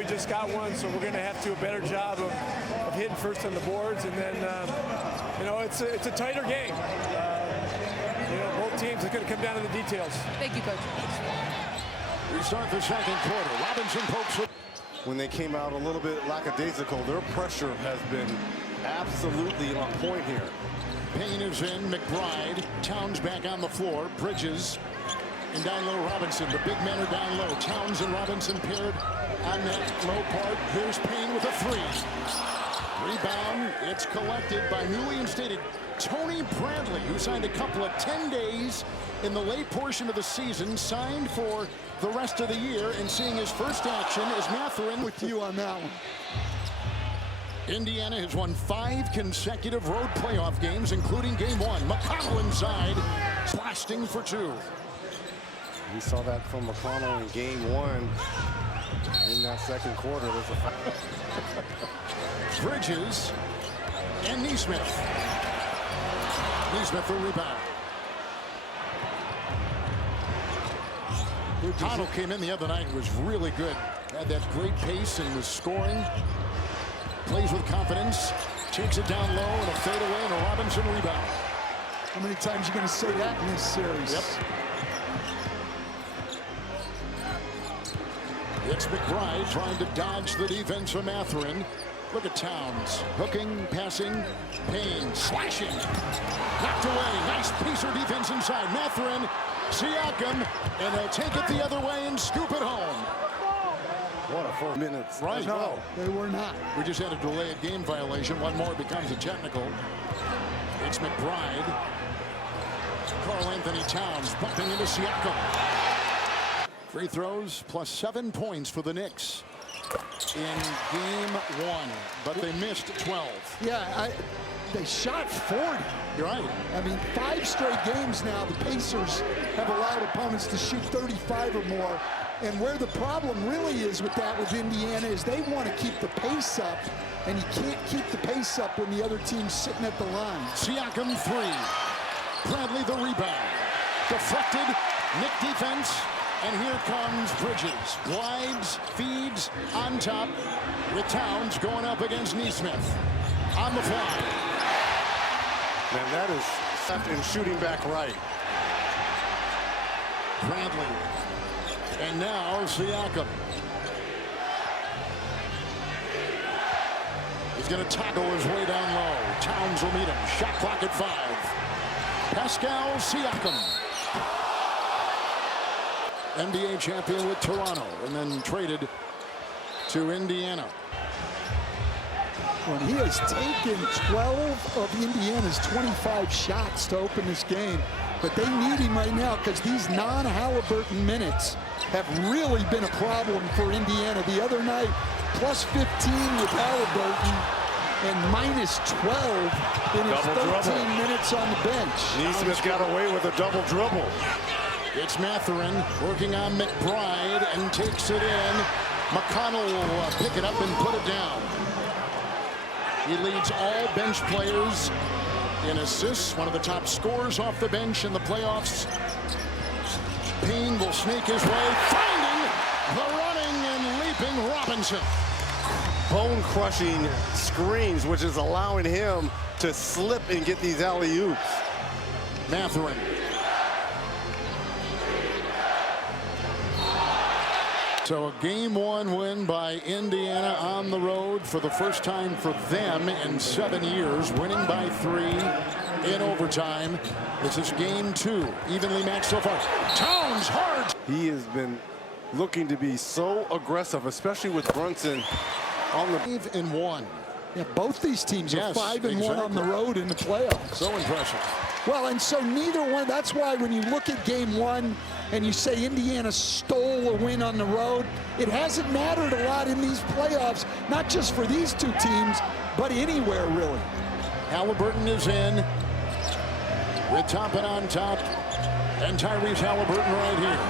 we just got one, so we're going to have to do a better job of hitting first on the boards, and then it's a tighter game. Both teams are going to come down to the details. Thank you, Coach. We start the second quarter. Robinson pokes it. When they came out a little bit lackadaisical, their pressure has been absolutely on point here. Payne is in. McBride. Towns back on the floor. Bridges. And down low, Robinson. The big men are down low. Towns and Robinson paired on that low part. Here's Payne with a three. Rebound. It's collected by newly instated Tony Bradley, who signed a couple of 10 days in the late portion of the season, signed for the rest of the year, and seeing his first action is Mathurin. With you on that one. Indiana has won 5 consecutive road playoff games, including game 1. McConnell inside, blasting for 2. We saw that from McConnell in game 1. In that second quarter, there's a Bridges and Neesmith. Neesmith the rebound. Connell came in the other night and was really good. Had that great pace and was scoring. Plays with confidence. Takes it down low and a fadeaway and a Robinson rebound. How many times are you going to say that in this series? Yep. It's McBride trying to dodge the defense from Mathurin. Look at Towns. Hooking, passing. Payne slashing. Knocked away. Nice piece of defense inside. Mathurin. Siakam. And he'll take it the other way and scoop it home. What a 4 minutes. Right. No, they were not. We just had a delayed game violation. One more becomes a technical. It's McBride. Karl Anthony Towns bumping into Siakam. Free throws plus 7 points for the Knicks in game 1, but they missed 12. Yeah, they shot 40. You're right. I mean, 5 straight games now, the Pacers have allowed opponents to shoot 35 or more. And where the problem really is with that with Indiana is they want to keep the pace up, and you can't keep the pace up when the other team's sitting at the line. Siakam 3. Bradley the rebound. Deflected. Knick defense. And here comes Bridges. Glides, feeds, on top with Towns going up against Neesmith. On the fly. Man, that is left and shooting back right. Bradley. And now Siakam. He's going to toggle his way down low. Towns will meet him. Shot clock at 5. Pascal Siakam. NBA champion with Toronto and then traded to Indiana. When he has taken 12 of Indiana's 25 shots to open this game, but they need him right now because these non-Halliburton minutes have really been a problem for Indiana. The other night, plus 15 with Halliburton and minus 12 in his 13 minutes on the bench. Neesmith got away with a double dribble. It's Mathurin working on McBride and takes it in. McConnell will pick it up and put it down. He leads all bench players in assists, one of the top scorers off the bench in the playoffs. Payne will sneak his way, finding the running and leaping Robinson. Bone-crushing screens, which is allowing him to slip and get these alley-oops. Mathurin. So a game 1 win by Indiana on the road for the first time for them in 7 years, winning by 3 in overtime. This is game 2, evenly matched so far. Towns hard. He has been looking to be so aggressive, especially with Brunson on the 5-1. Yeah, both these teams are 5-1 on the road in the playoffs. So impressive. Well, and so neither one, that's why when you look at game 1 and you say Indiana stole a win on the road, it hasn't mattered a lot in these playoffs, not just for these two teams, but anywhere really. Halliburton is in with Toppin on top, and Tyrese Halliburton right here.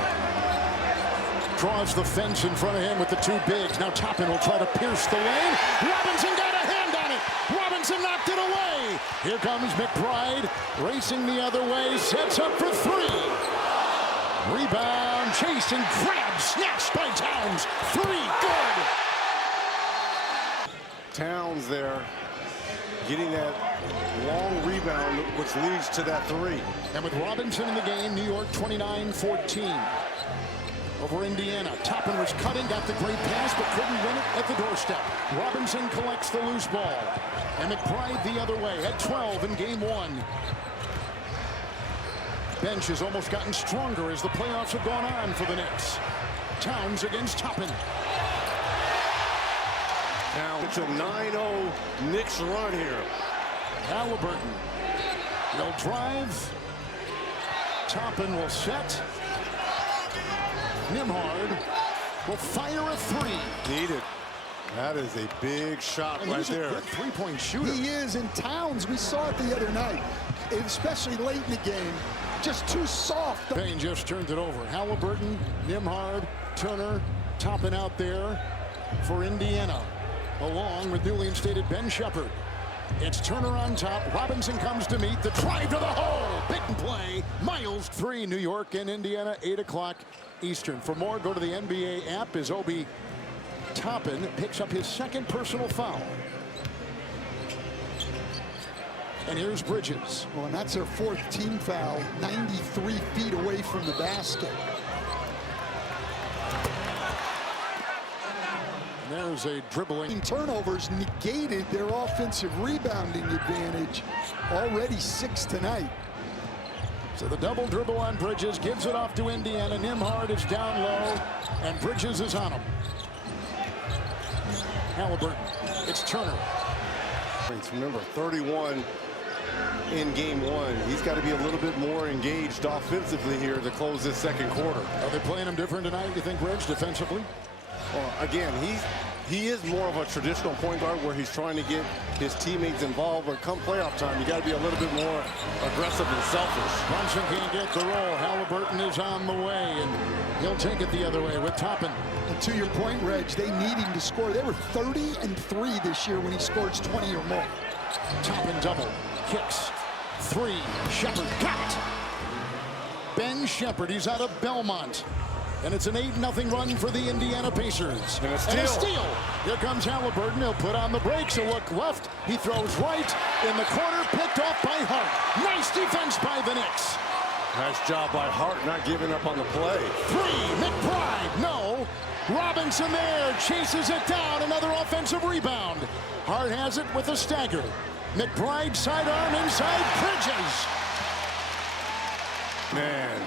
Draws the fence in front of him with the 2 bigs. Now Toppin will try to pierce the lane. Robinson got a hand on it. Robinson knocked it away. Here comes McBride racing the other way, sets up for 3. Rebound, chase and grab, snatched by Towns. 3, good. Towns there getting that long rebound, which leads to that three. And with Robinson in the game, New York 29-14 over Indiana. Toppin was cutting, got the great pass, but couldn't win it at the doorstep. Robinson collects the loose ball. And McBride the other way at 12 in game one. Bench has almost gotten stronger as the playoffs have gone on for the Knicks. Towns against Toppin. Now it's a 9-0 Knicks run here. Halliburton will drive. Toppin will set. Nimhard will fire a three. Needed. That is a big shot And right he's a there. good three-point shooter. He is in Towns. We saw it the other night, especially late in the game. Just too soft. Payne just turned it over. Halliburton, Nimhard, Turner, Toppin out there for Indiana, along with newly instated Ben Shepherd. It's Turner on top. Robinson comes to meet. The drive to the hole. Big play. Miles. 3, New York and Indiana, 8 o'clock Eastern. For more, go to the NBA app as Obi Toppin picks up his second personal foul. And here's Bridges. Well, and that's their fourth team foul, 93 feet away from the basket. And there's a dribbling. Turnovers negated their offensive rebounding advantage. Already 6 tonight. So the double dribble on Bridges gives it off to Indiana. Nimhard is down low, and Bridges is on him. Halliburton. It's Turner. Remember, 31 in game one. He's got to be a little bit more engaged offensively here to close this second quarter. Are they playing him different tonight, you think, Bridge, defensively? Well, again, he is more of a traditional point guard where he's trying to get his teammates involved, but come playoff time, you got to be a little bit more aggressive and selfish. Brunson can't get the roll. Halliburton is on the way, and he'll take it the other way with Toppin. And to your point, Reg, they need him to score. They were 30-3 this year when he scores 20 or more. Toppin double. Kicks. 3. Shepherd got it. Ben Shepherd, he's out of Belmont. And it's an 8-0 run for the Indiana Pacers. And a steal. Here comes Halliburton. He'll put on the brakes. A look left. He throws right in the corner. Picked off by Hart. Nice defense by the Knicks. Nice job by Hart not giving up on the play. 3. McBride. No. Robinson there. Chases it down. Another offensive rebound. Hart has it with a stagger. McBride sidearm inside Bridges. Man.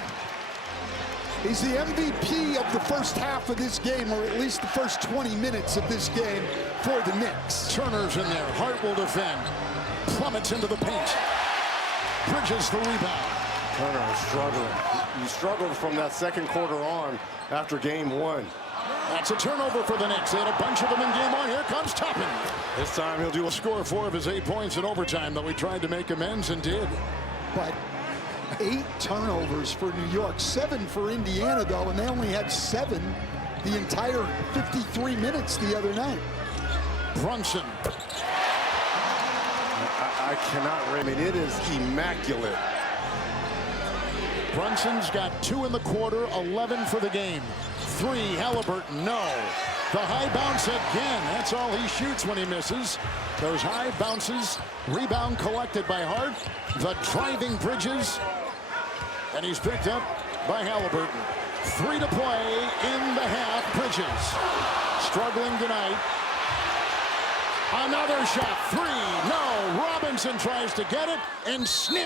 He's the MVP of the first half of this game, or at least the first 20 minutes of this game for the Knicks. Turner's in there. Hart will defend. Plummets into the paint. Bridges the rebound. Turner is struggling. He struggled from that second quarter on after game one. That's a turnover for the Knicks. They had a bunch of them in game one. Here comes Toppin. This time he'll do a Score 4 of his 8 points in overtime, though he tried to make amends and did. But 8 turnovers for New York, 7 for Indiana, though, and they only had 7 the entire 53 minutes the other night. Brunson. I cannot. I mean, it is immaculate. Brunson's got 2 in the quarter, 11 for the game. 3, Halliburton, no. The high bounce again. That's all he shoots when he misses. Those high bounces. Rebound collected by Hart. The driving Bridges. And he's picked up by Halliburton. 3 to play in the half. Bridges struggling tonight. Another shot. 3. No. Robinson tries to get it and snip.